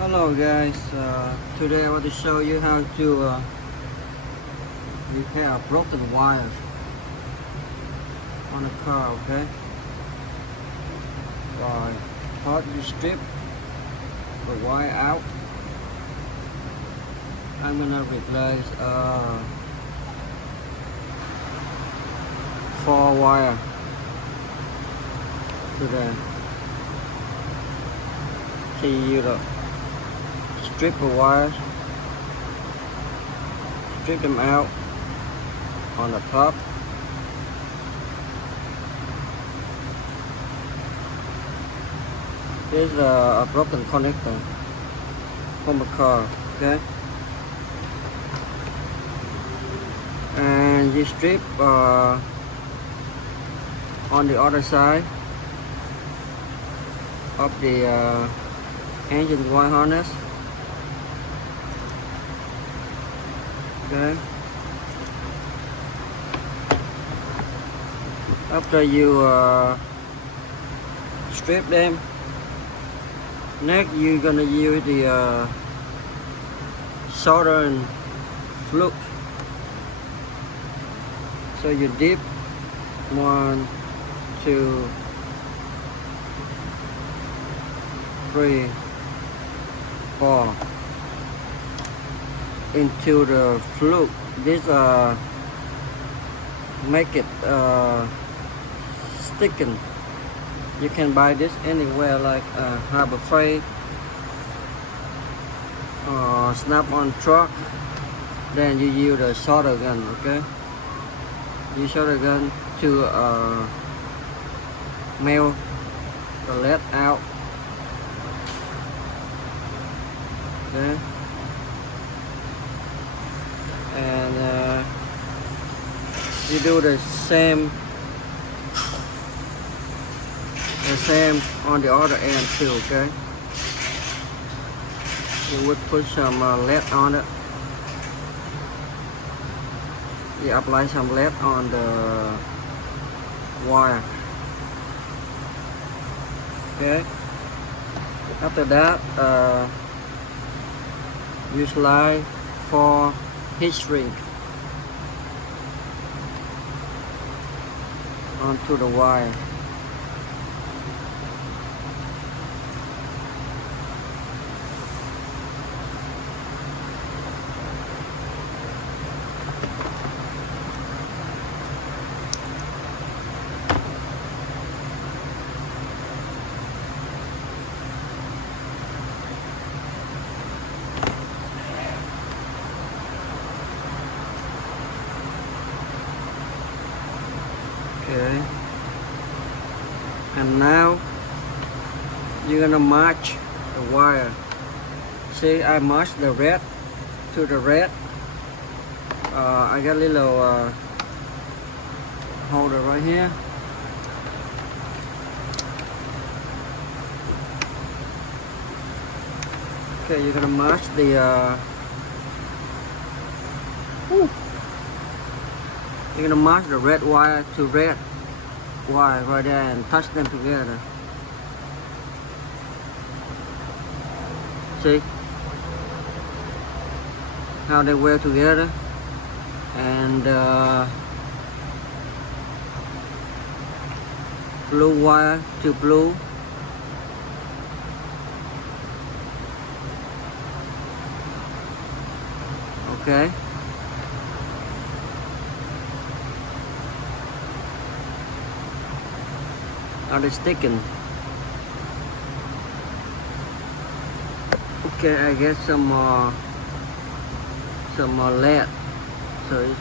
Hello guys, today I want to show you how to repair broken wires on a car, okay? Rồi, first you strip the wire out. I'm gonna replace 4 wire today. Thì you strip the wires, strip them out on the top. This is a broken connector from a car, okay? And you strip on the other side of the engine wire harness. Okay. After you strip them, next you're gonna use the solder and flux. So you dip 1, 2, 3, 4 into the flute. This make it sticking. You can buy this anywhere like Harbor Freight or Snap-on truck. Then you use the solder gun, okay? You solder gun to melt the lead out. Okay. And you do the same on the other end too, okay? You would put some lead on it. You apply some lead on the wire. Okay. After that, you slide 4 heat shrink onto the wire. Okay, and now you're gonna match the wire. See, I matched the red to the red. I got a little holder right here. Okay, you're gonna match the you're gonna match the red wire to red wire right there and touch them together. See how they wear together? And blue wire to blue. Okay. Are they sticking? Okay, I get some lead, so it's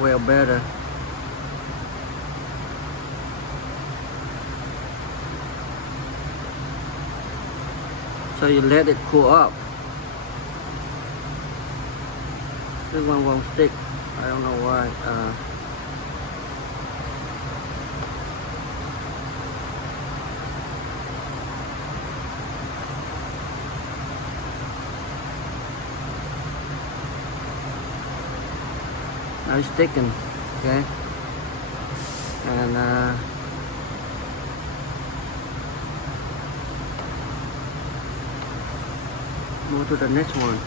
well better. So you let it cool up. This one won't stick. I don't know why. Now it's sticking, okay? And move to the next one.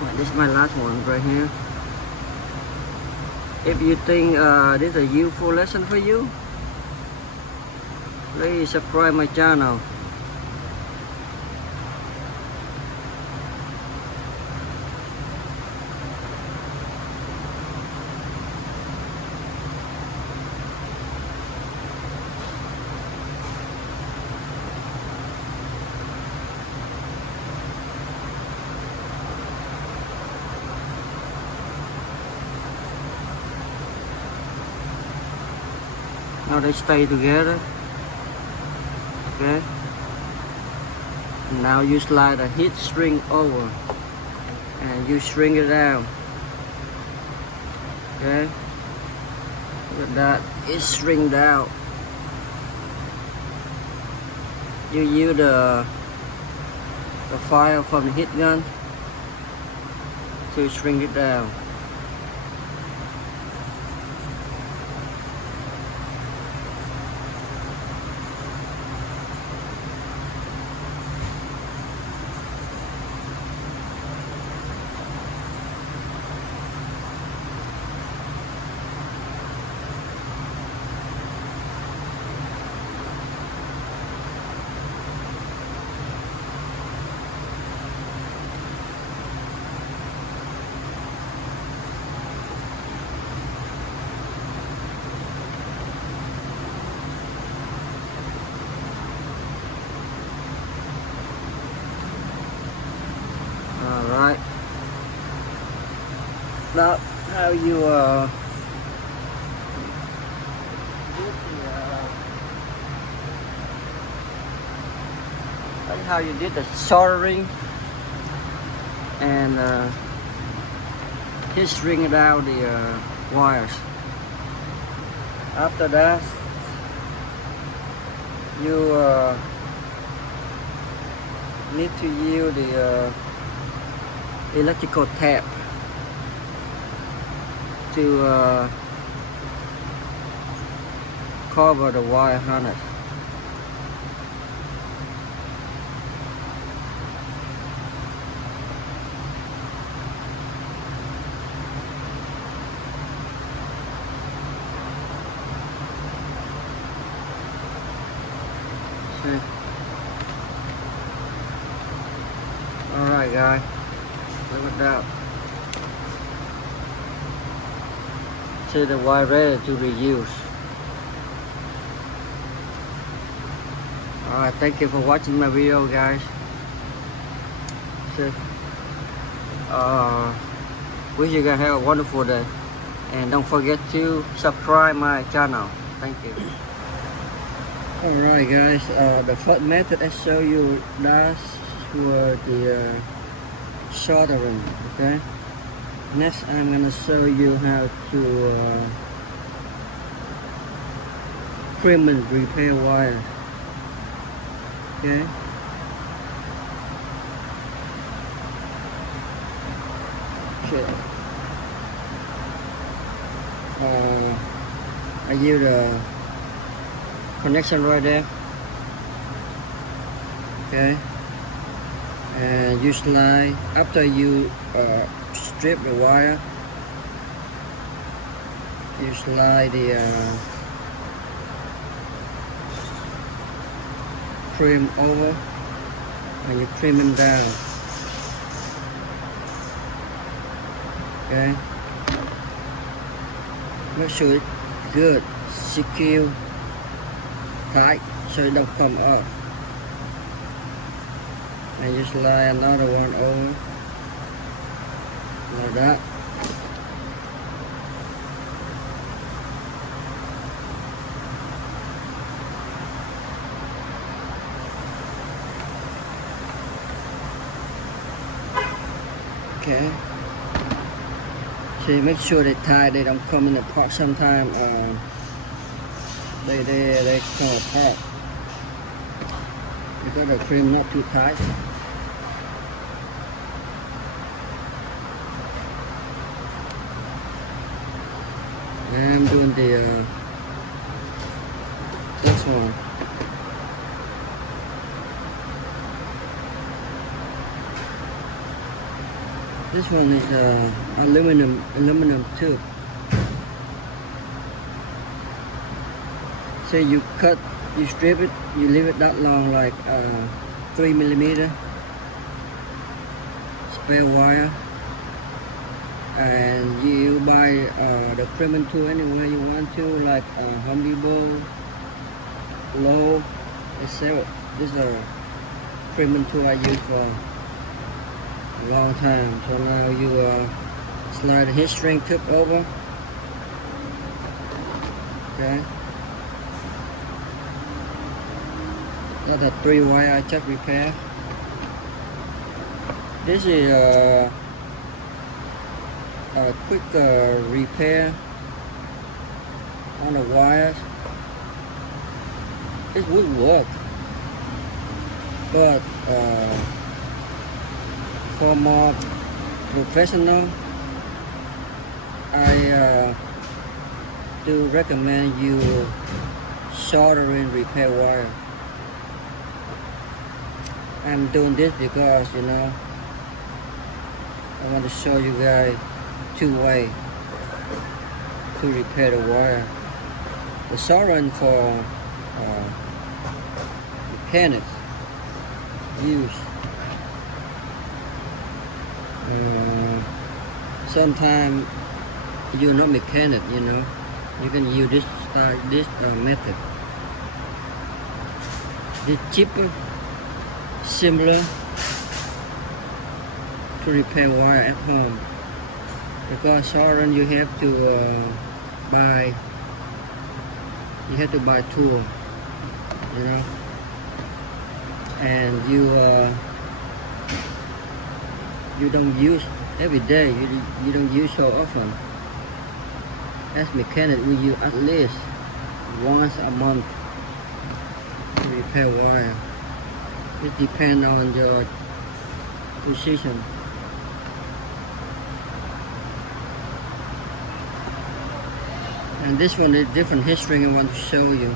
Well, this is my last one right here. If you think this is a useful lesson for you, please subscribe my channel. Now they stay together. Okay. Now you slide the heat string over and you string it down. Okay. Look at that. It's stringed out. You use the fire from the heat gun to string it down. Alright. Now how you that's how you did the soldering and just stringing out the wires. After that, you need to use the electrical tape to cover the wire harness. See? Alright guys, look at that. See the wire ready to reuse. Alright, thank you for watching my video guys. See? Wish you guys have a wonderful day. And don't forget to subscribe my channel. Thank you. Alright guys, the first method I show you that's for the soldering, okay? Next I'm gonna show you how to trim and repair wire. Okay? Okay. I use the connection right there. Okay? And you slide after you strip the wire. You slide the trim over and you trim them down. Okay. Make sure it's good, secure, tight, so it don't come up. And just slide another one over like that. Okay. See, make sure they tie, they don't come in apart. Sometimes they come apart because the cream not too tight. And I'm doing the this one. This one is aluminum tube. So you cut, you strip it, you leave it that long, like 3 millimeter spare wire, and you buy the trimming tool anywhere you want to, like Home Depot, Lowe's, etc. This is a trimming tool I use for a long time. So now you slide the heat shrink tip over. Okay. That's the 3 wire I just repaired. This is a quick repair on the wires. It would work, but for more professional, I do recommend you soldering repair wire. I'm doing this because, you know, I want to show you guys 2 ways to repair the wire. The soldering for mechanics use. Sometimes you're not mechanic, you know, you can use this style, this method. It's cheaper, simpler to repair wire at home, because soldering you have to buy tool, you know, and you don't use every day, you don't use so often. As mechanic, we use at least once a month to repair wire. It depends on your position. And this one is different history I want to show you.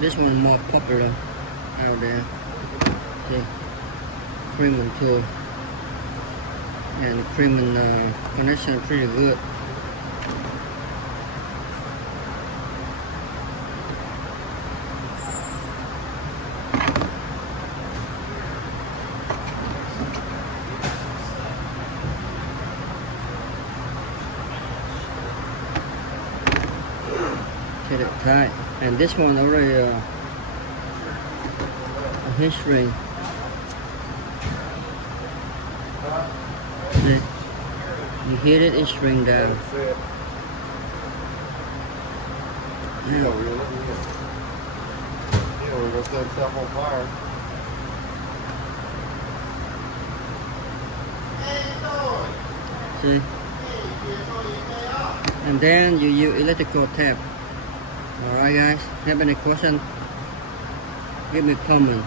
This one is more popular out there. See, Freeman tool. And the Freeman connection is pretty good. Get it tight. And this one already a history. You hit it, it string down. Yeah. We're gonna set stuff on fire. See? And then you use electrical tape. Alright guys, have any question? Give me a comment.